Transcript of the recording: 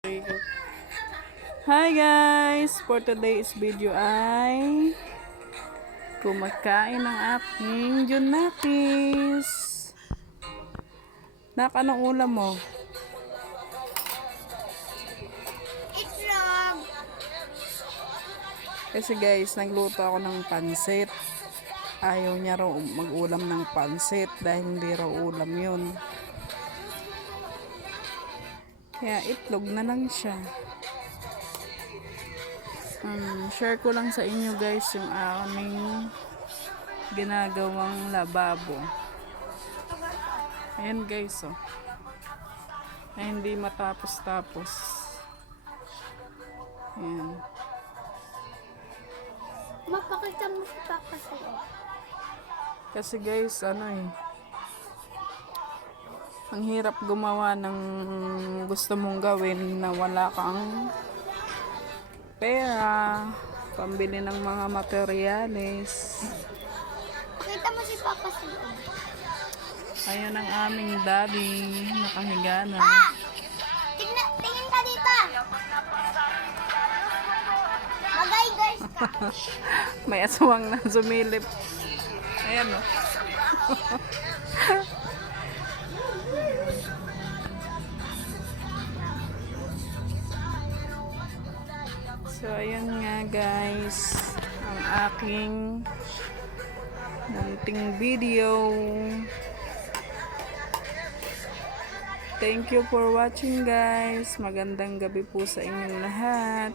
Hi guys! For today's video ay kumakain ng aking Junakis. Nak, anong ulam mo? Itlog. Kasi guys, nagluto ako ng pansit. Ayaw niya raw mag-ulam ng pansit dahil hindi raw ulam yun. Kaya itlog na lang siya. Share ko lang sa inyo guys yung aming ginagawang lababo. Ayan guys, oh. Ay, hindi matapos-tapos. Ayan. Mapakita mo si Papa sa'yo. Kasi guys, ang hirap gumawa ng gusto mong gawin na wala kang pera, pambili ng mga materyales. Pakita mo si Papa sa'yo. Ayan ang aming daddy, nakahiga na. Tingin ka dito. Magay guys ka. May aswang na sumilip. Ayan, oh. So, ayan nga guys, ang aking munting video. Thank you for watching guys. Magandang gabi po sa inyong lahat.